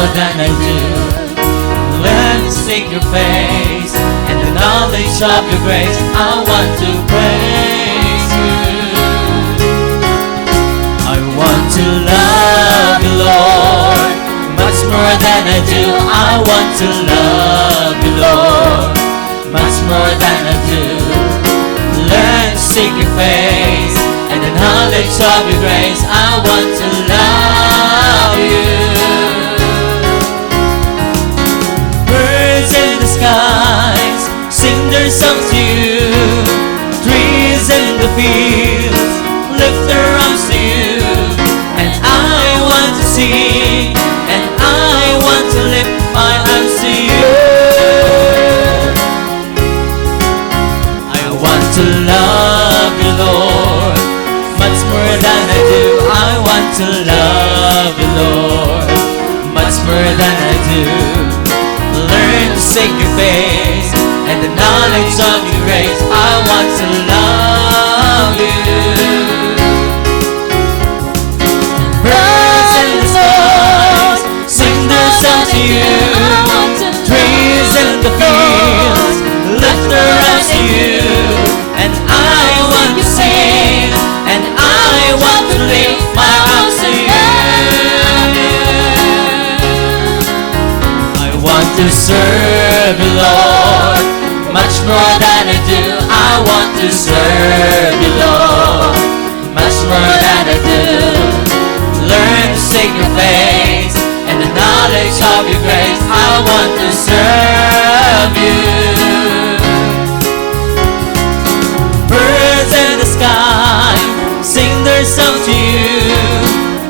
more than I do. Learn to seek your face and the knowledge of your grace. I want to praise you. I want to love you, Lord, much more than I do. I want to love you, Lord, much more than I do. Learn to seek your face and the knowledge of your grace. I want to love you. Birds in the skies sing their songs to you. Trees in the fields lift their arms to you. And I want to sing, and I want to lift my arms to you. I want to love you, Lord, much more than I do. I want to love you, Lord, much more than I do. Learn to seek your face and the knowledge of your grace. I want to love you. Birds in the skies sing their song to you. Trees in the fields lift their arms to you. And I want to sing, and I want to lift my arms to you. I want to serve you, Lord, much more than I do. I want to serve you, Lord, much more than I do. Learn to seek your face and the knowledge of your grace. I want to serve you. Birds in the sky sing their song to you.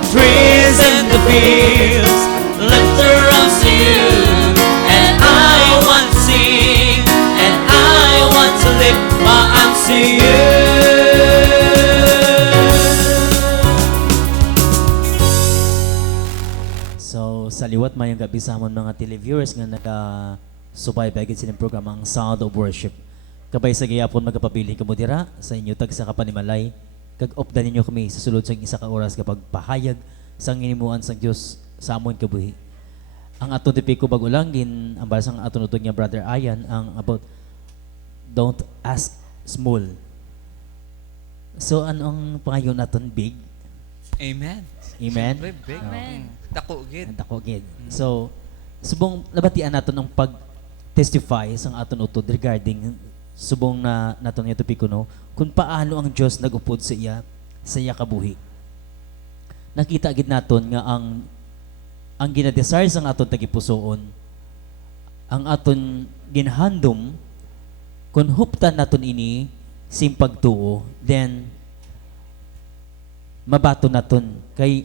Trees in the fields lift their arms to you. And I want to sing, and I want to lift my arms to you. So, sa liwat mayong gabi sa amon mga televiewers nga naka-subaybay gid sining programa ang Sound of Worship. Kabay sa gayapon magapabili kamo dira sa inyo tagsa ka panimalay kag opdan ninyo kami sa sulod sang isa ka oras kapag pahayag sang hinimuan sang Dios sa amon kabuhi. Ang aton tipiko bago lang gin ang basang aton utod nga Brother Ayan ang about don't ask small. So ano ang pangayon naton big? Amen. Amen. Siyempre, big. Amen. Dako gid. And ako gid. So, subong nabatian naton ang pag-testify sang aton utod regarding subong na naton nga topiko no kung paano ang Dios nagupod sa iya kabuhi. Nakita gid naton nga ang ginadesire sang aton tagipusoon ang aton ginhandom kung huptan naton ini sim pagtuo then mabato naton kay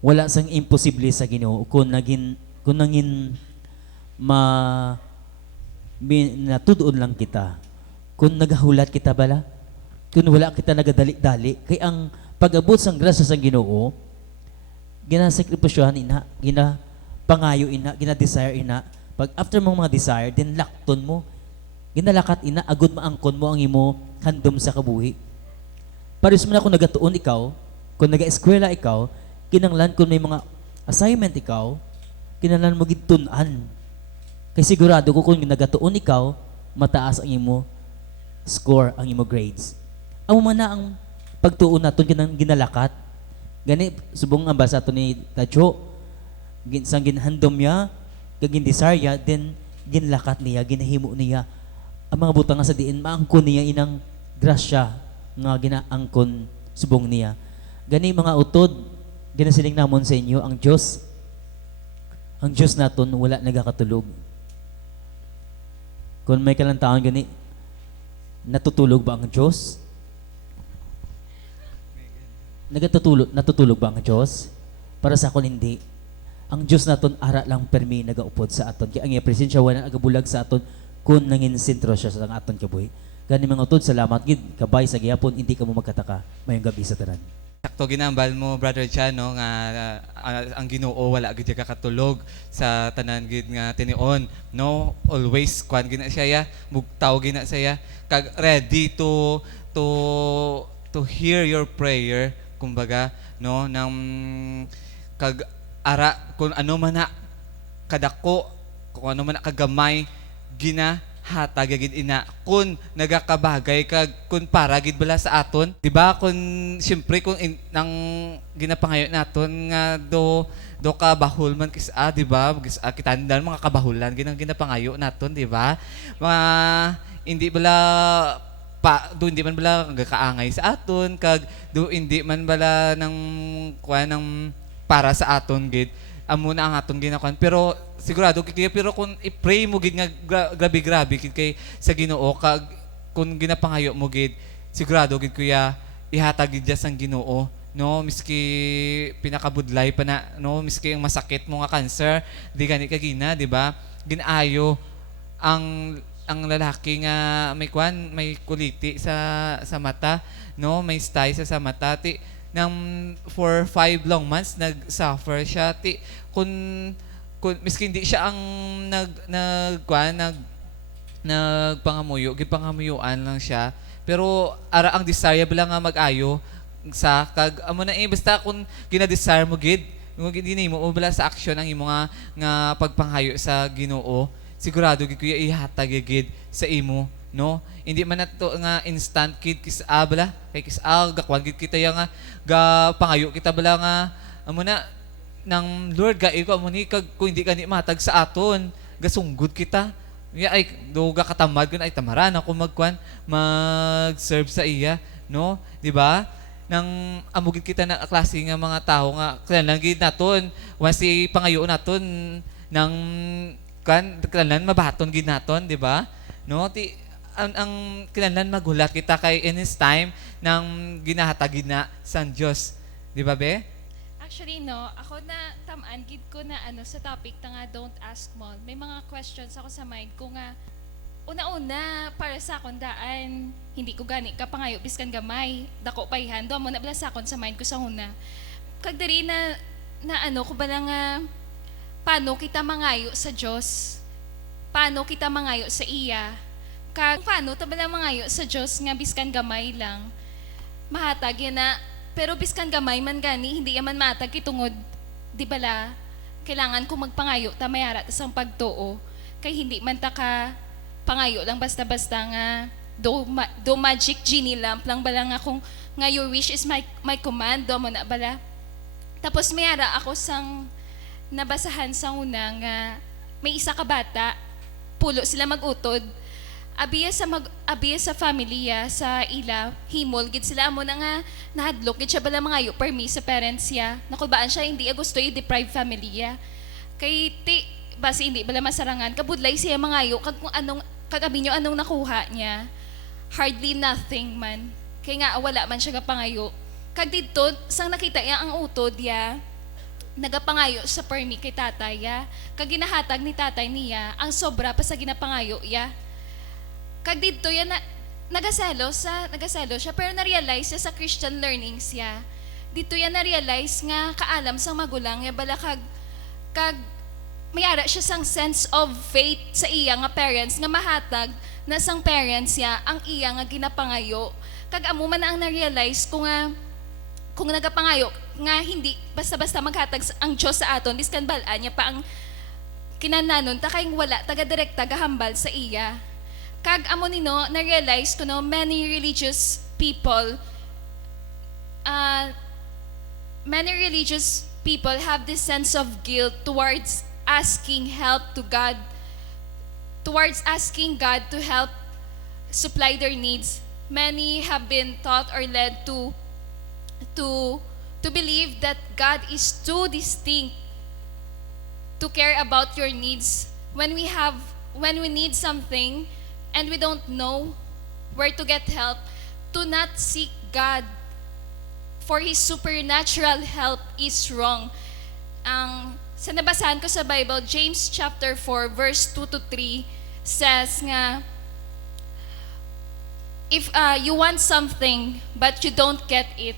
wala sang imposible sa Ginoo kung nangin natuduon lang kita. Kung nagahulat kita bala, kung wala kita nagadali-dali, kay ang pag-abot sang grasya sang Ginoo, ginasakripisyohan ina, ginapangayo ina, ginadesire ina. Pag after mong mga desire, then lakton mo, ginalakat ina, agud maangkon mo ang imo handom sa kabuhi. Paris mo na kung nagatuon ikaw, kung naga-eskwela ikaw, kinanglan kung may mga assignment ikaw, kinanglan mo gitun-an. Kay sigurado ko kung nagatuon ikaw, mataas ang imo score, ang imo grades. Amo man na ang pagtuon naton kinang ginalakat. Gani subong ang basa to ni Tadjo. Sang ginhandom niya, kag gindesire niya, then ginlakat niya, ginahimo niya. Ang mga butang nga sa diin maangkon niya inang grasya nga ginaangkon subong niya. Gani mga utod, ginasiling namon sa inyo ang Dios naton wala nagakatulog. Kung may kalantaon gani, natutulog ba ang Diyos? Natutulog ba ang Diyos? Para sa akon hindi. Ang Diyos naton ara lang permi nagaupod sa aton. Kaya ang iya presensya wala nagabulag sa aton kung nangin sentro siya sa aton kabuhi. Gani mga utod, salamat gid kabay sa gihapon, hindi ka mo magkataka mayong gabi sa tanan. Sakto ginambal mo, Brother Chan, no, nga ang Ginoo wala gid kakatulog sa tanan gid nga tinion, no, always kwan gina siya ya, mugtaw gina siya, kag ready to hear your prayer, kumbaga, no, nang kag ara kung ano man na kadako kung ano man kagamay ginahata gid ina kun nagakabagay kag kun para gid bala sa aton, di ba? Kun syempre kung nang ginapangayo naton nga do ka bahul man kisa, di ba? Kisa kitandan mga kabahulan ginapangayo naton, di ba? Mga hindi bala do hindi man bala gakaangay sa aton kag do hindi man bala ng kuan ng para sa aton gid amo na ang aton ginakuan, pero sigurado kay pero kung i-pray mo gid nga grabe gid kay sa Ginoo kag kung ginapangayo mo gid sigurado gid kuya ihatag gid dia sang Ginoo, no, miski pinakabudlay pa na, no, miski ang masakit mo nga cancer di gani ka gina, di ba? Ginaayo ang lalaki nga may kuliti sa mata, no, may stay sa mata ti nang for 5 long months nag-suffer siya ti kun miski hindi siya ang nagpangamuyo, gipangamuyuan lang siya, pero ara ang desire bala nga mag-ayo sa kag amo na basta kung gina-desire mo gid gini mo bala sa action ang imo nga pagpanghayo sa Ginoo, sigurado gid kuya ihatag gid sa imo, no? Hindi man nato nga instant kid bala kay gakwan gid kita nga pangayo kita bala nga amo na nang Lord ga iko amo ni kag kung hindi kani matag sa aton gasunggod kita ay do ga katamad kun ay tamaran ako mag-serve sa iya, no, di ba? Nang amugid kita na klase nga mga tao nga kailangan gid naton once pangayo naton nang kailangan mabaton gid naton, di ba? No, ang kinahanglan magulat kita kay in His time nang ginahatag na sa Dios, di ba be? Actually, no, ako na tamaan gid ko na sa topic ta nga don't ask more. May mga questions ako sa mind ko nga una-una para sa akon daan hindi ko gani ka pangayo biskan gamay dako payhan do mo na bala sa akon sa mind ko sa una. Kag diri na ko bala nga paano kita mangayo sa Dios? Paano kita mangayo sa iya? Kag paano ta bala mangayo sa Dios nga biskan gamay lang mahatag yan na, pero biskan gamay man gani hindi yaman matag kitungod di bala kailangan ko magpangayo ta mayara ta sang pagtuo kay hindi man ta ka pangayo lang basta-basta nga do magic genie lamp lang bala nga kung nga your wish is my command do mo na bala. Tapos mayara ako sang nabasahan sa una nga may isa ka bata pulo sila magutod abiya sa familia sa ila himol gid sila amo na nga nahadlok gid siya bala mangayo permi sa parents ya nakulbaan siya hindi gusto i-deprive familia kay basi hindi bala masarangan kabudlay siya mangayo kag kung anong nakuha niya hardly nothing man kay nga wala man siya gapangayo kag didto sang nakita iya ang utod ya nagapangayo sa permi kay tatay ya kag ginahatag ni tatay niya ang sobra pa sa ginapangayo ya kag didto yan nagaselo siya pero na-realize siya sa Christian learnings siya. Dito yan na-realize nga kaalam sang magulang ya bala kag mayara siya sang sense of faith sa iya nga parents nga mahatag na sang parents ya ang iya nga ginapangayo. Kag amo man na ang na-realize kung nagapangayo nga hindi basta-basta maghatag ang Dios sa aton biskan balaan niya pa ang kinananon ta kay wala taga direkta gahambal sa iya. Kag amo nino na-realize ko no many religious people have this sense of guilt towards asking help to God, towards asking God to help supply their needs. Many have been taught or led to believe that God is too distinct to care about your needs. When we need something and we don't know where to get help, to not seek God for His supernatural help is wrong. Sa nabasahan ko sa Bible, James chapter 4 verse 2 to 3 says nga, if you want something but you don't get it,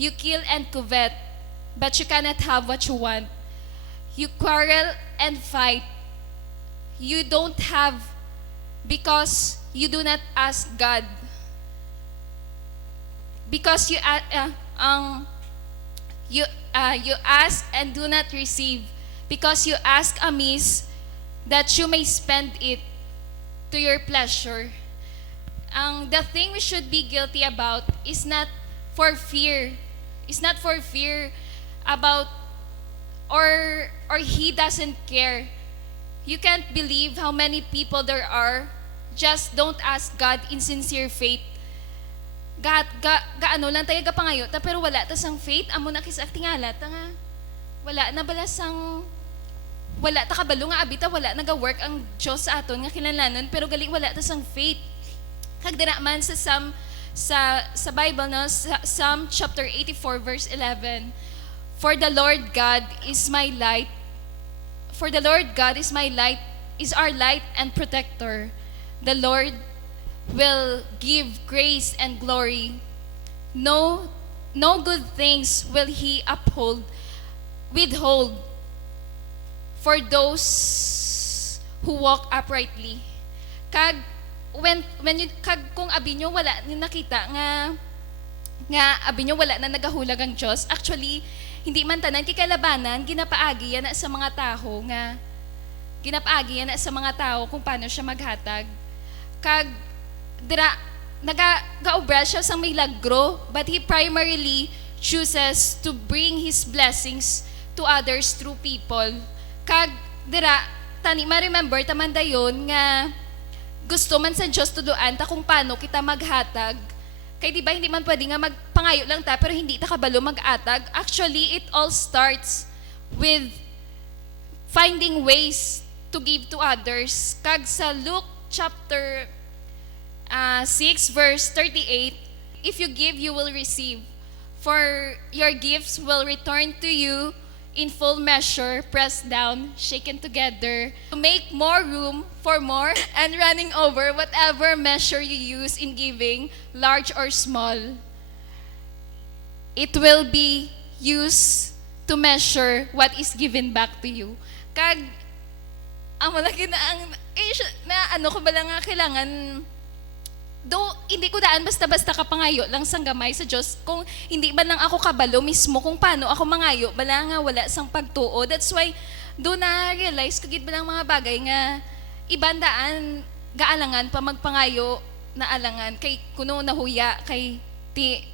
you kill and covet, but you cannot have what you want. You quarrel and fight. You don't have because you do not ask God. Because you ask and do not receive because you ask amiss, that you may spend it to your pleasure. The thing we should be guilty about is not for fear. It's not for fear about or he doesn't care. You can't believe how many people there are. Just don't ask God in sincere faith. Gaano lang tayo gapangayo ta pero wala ta sang faith amo na kisa tingala ta nga. Wala na balasang wala ta kabalo nga abita wala naga-work ang Dios sa aton nga kinahanglanon pero gali wala ta sang faith. Kag dira man sa sa Bible no sa Psalm chapter 84 verse 11. For the Lord God is my light. For the Lord God is my light, is our light and protector. The Lord will give grace and glory. No good things will he withhold for those who walk uprightly. Kag when you kag kung abi nyo wala ni nakita nga abi nyo wala na nagahulag ang Diyos, actually hindi man tanan kay kalabanan ginapaagi yan na sa mga tao nga ginapaagi yan na sa mga tao kung paano siya maghatag. Kag dira nagaobra siya sa milagro, but he primarily chooses to bring his blessings to others through people. Kag dira tani ma-remember taman dayon nga gusto man sa Diyos tuduan ta kung paano kita maghatag. Kay di ba hindi man pwede nga magpangayo lang ta pero hindi ta kabalo mag-atag. Actually, it all starts with finding ways to give to others. Kag sa Luke chapter 6 verse 38, if you give, you will receive. For your gifts will return to you in full measure, pressed down, shaken together, to make more room for more and running over whatever measure you use in giving, large or small. It will be used to measure what is given back to you. Kag, ang malaki na ang, na ano ko ba lang nga kailangan, hindi ko daan basta-basta kapangayo lang sang gamay sa Diyos. Kung hindi ba lang ako kabalo mismo kung paano ako mangayo, bala nga wala sang pagtuo. That's why, doon na-realize kagid ba lang mga bagay nga ibandaan gaalangan pa magpangayo na alangan. Kay kuno nahuya, kay ti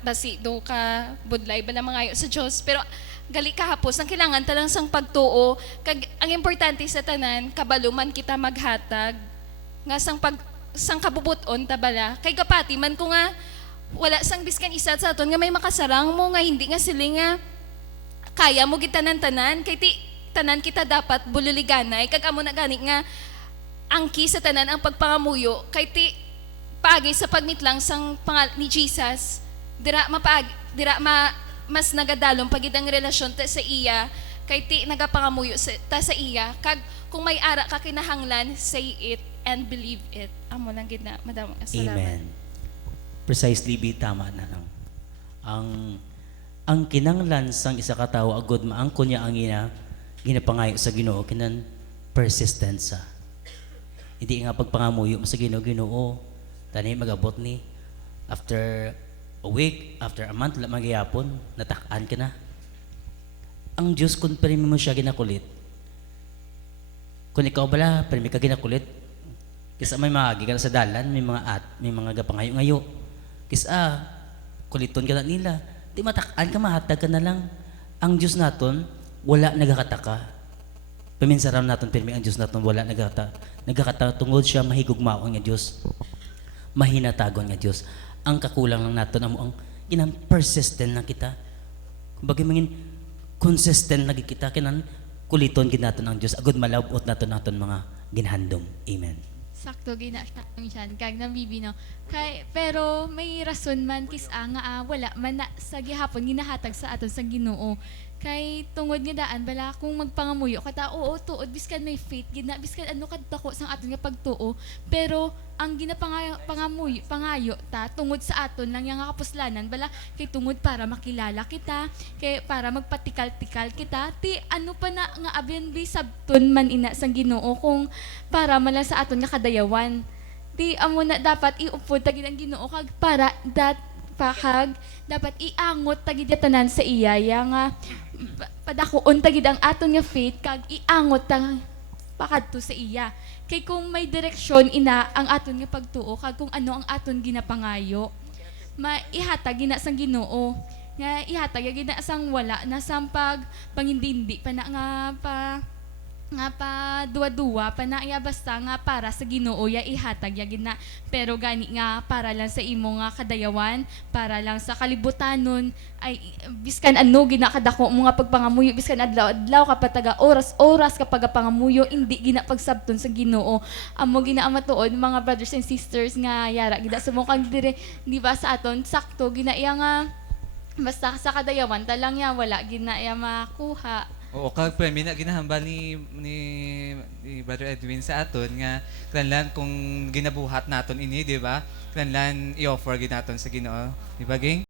basi do ka budlay ba lang mangayo sa Diyos. Pero gali kahapos, ang kailangan talang sang pagtuo. Kag, ang importante sa tanan, kabaluman kita maghatag. Nga sang kabubuton tabala kay gapati man ko nga wala sang biskan isa sa aton nga may makasarang mo nga hindi nga sila nga kaya mo gitanan-tanan kay tanan kita dapat bululiganay kag amo na gani nga angki sa tanan ang pagpangamuyo kay paagi sa pagmitlang sang pangal ni Jesus mas nagadalom pagid ang relasyon ta sa iya kay nagapangamuyo ta sa iya kag kung may ara ka kinahanglan, say it and believe it. Amo lang gid na, madam. Salamat. Amen. Precisely be tama na ang kinanglan sang isa ka tawo agud maangkon niya ang ginapangayo sa Ginoo kinan persistence. Hindi nga pagpangamuyo mo sa Ginoo tani magabot ni after a week, after a month la magyapon natak-an ka na. Ang Diyos kung premi mo siya ginakulit. Kung ikaw bala, premi ka ginakulit. Kisa may mga gigal sa dalan, may mga gapangayo-ngayo. Kisa kuliton ka na nila. Di matak-an ka, mahatag ka na lang. Ang Diyos naton, wala nagakataka. Paminsaram naton, premi ang Diyos naton, wala nagakataka. Tungod siya, mahigugmaon nga Diyos. Mahinatagon nga Diyos. Ang kakulang lang naton, ang inang persistent na kita. Kumbaga mangin, consistent na kita kinan kuliton ginaton ang Dios agud malabot naton mga ginhandom. Amen. Sakto ginasakto siyan kag nabibino kay pero may rason man kisa nga wala man na sa gihapon ginahatag sa aton sa Ginoo kay tungod nga daan bala kung magpangamuyo kata oo tuod biskan may faith gina biskan ano kadako sang aton nga pagtuo pero ang pangayo ta tungod sa aton lang yang kapuslanan bala kay tungod para makilala kita kay para magpatikal-tikal kita ti ano pa na nga abyan bi sabton man ina sang Ginoo kung para mala sa aton nga kadayawan ti amo na dapat iupod ta ang Ginoo kag para pakag dapat iangot tagid tanan sa iya nga padakuon tagid ang aton nga faith kag iangot ta pakadto sa iya. Kay kung may direksyon ina ang aton nga pagtuo kag kung ano ang aton ginapangayo, maihatag gina sang Ginoo. Nga ihatag gina sang wala na sampag pangindindi pa na nga pa duwa-duwa pa na iya basta nga para sa Ginoo ya ihatag ya gina, pero gani nga para lang sa imo nga kadayawan, para lang sa kalibutanon ay biskan ano gina kadako mo nga pagpangamuyo, biskan adlaw-adlaw kapag taga oras-oras kapag pangamuyo hindi gina pagsabton sa Ginoo. Amo gina amatuod mga brothers and sisters nga yara gida sa mo kang dire di ba sa aton sakto gina iya nga basta sa kadayawan talang ya wala gina iya makuha. Oo, kag premi na ginahambal ni Brother Edwin sa aton nga kanlan kung ginabuhat naton ini, di ba? Kanlan i-offer ginaton sa Ginoo, di ba, gang?